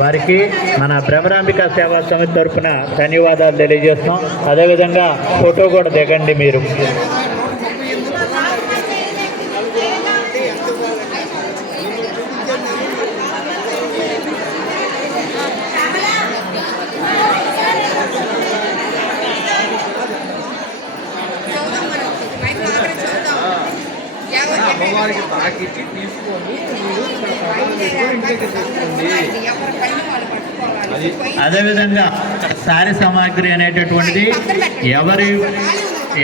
వారికి మన భ్రమరాంబిక సేవా సమితి తరఫున ధన్యవాదాలు తెలియజేస్తాం. అదేవిధంగా ఫోటో కూడా దిగండి మీరు. అదేవిధంగా సారి సామాగ్రి అనేటటువంటిది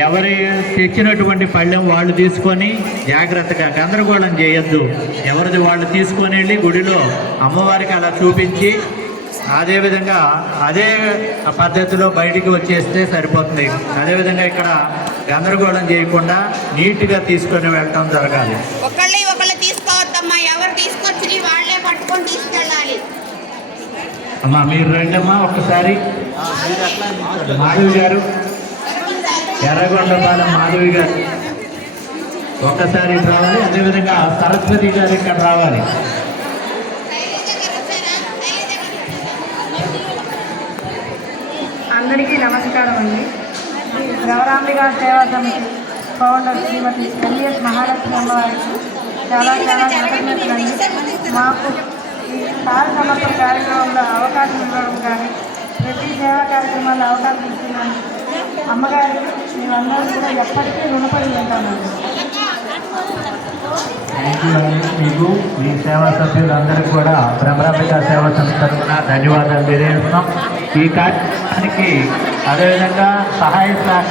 ఎవరి తెచ్చినటువంటి పళ్ళెం వాళ్ళు తీసుకొని జాగ్రత్తగా గందరగోళం చేయొద్దు. ఎవరిది వాళ్ళు తీసుకొని వెళ్ళి గుడిలో అమ్మవారికి అలా చూపించి అదేవిధంగా అదే పద్ధతిలో బయటికి వచ్చేస్తే సరిపోతుంది. అదేవిధంగా ఇక్కడ గందరగోళం చేయకుండా నీట్గా తీసుకొని వెళ్ళటం జరగాలి. ఒకళ్ళు తీసుకోవద్దమ్మా, ఎవరు తీసుకొచ్చి వాళ్ళే పట్టుకొని తీసుకెళ్ళాలి. అమ్మా మీరు రండమ్మా ఒక్కసారి. మాధవి గారు, ఎర్రగొండపాలెం మాధవి గారు ఒక్కసారి రావాలి. అదేవిధంగా సరస్వతి గారు ఇక్కడ రావాలి. అందరికీ నమస్కారం అండి. భ్రమరాంబిక సేవా సమితి ఫౌండర్ శ్రీమతి ఎల్ఎస్ మహాలక్ష్మి అమ్మవారికి చాలా కృతజ్ఞతలండి. మాకు ఈ సార సమర్పణ కార్యక్రమంలో అవకాశం ఇవ్వడం కానీ ప్రతి సేవా కార్యక్రమాల్లో అవకాశం ఇస్తున్నాను. అమ్మగారికి మేమందరం కూడా ఎప్పటికీ రుణపడి ఉంటామండి. మీకు మీ సేవా సభ్యులందరికీ కూడా భ్రమరాంబిక సేవా సమితి తరఫున ధన్యవాదాలు తెలియజేస్తున్నాం. ఈ కార్యక్రమానికి అదేవిధంగా సహాయ సహకారం